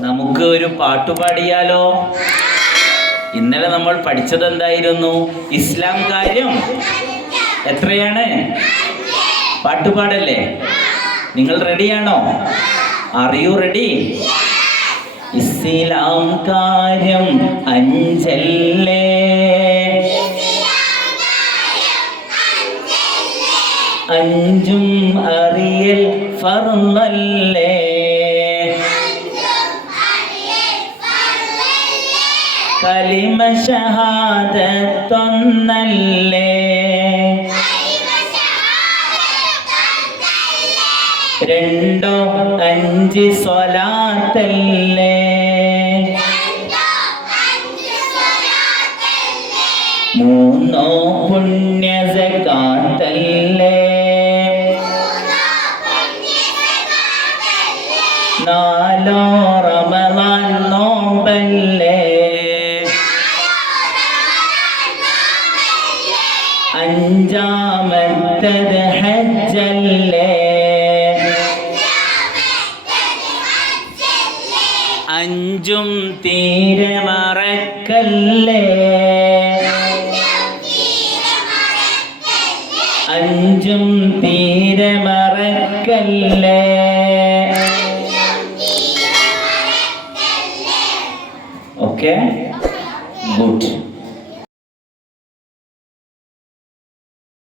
നമുക്ക് ഒരു പാട്ട് പാടിയാലോ? ഇന്നലെ നമ്മൾ പഠിച്ചത് എന്തായിരുന്നു ഇസ്ലാം കാര്യം. എത്രയാണ്? പാട്ടുപാടല്ലേ നിങ്ങൾ റെഡിയാണോ ആർ യു റെഡി ഇസ്ലാം കാര്യം അഞ്ചല്ലേ? അഞ്ചും അറിയൽ ഫർമല്ലേ കലിമ ഷഹാദത്തൊന്നല്ലേ രണ്ടോ അഞ്ച് സ്വലാത്തല്ലേ? മൂന്നോ പുണ്യ സകാത്തല്ലേ നാലോ അഞ്ചാമത്തത് ഹജ്ജല്ലേ? അഞ്ചും തീരെ മറക്കല്ലേ? അഞ്ചും തീരെ മറക്കല്ലേ? ഓക്കെ? ഗുഡ്.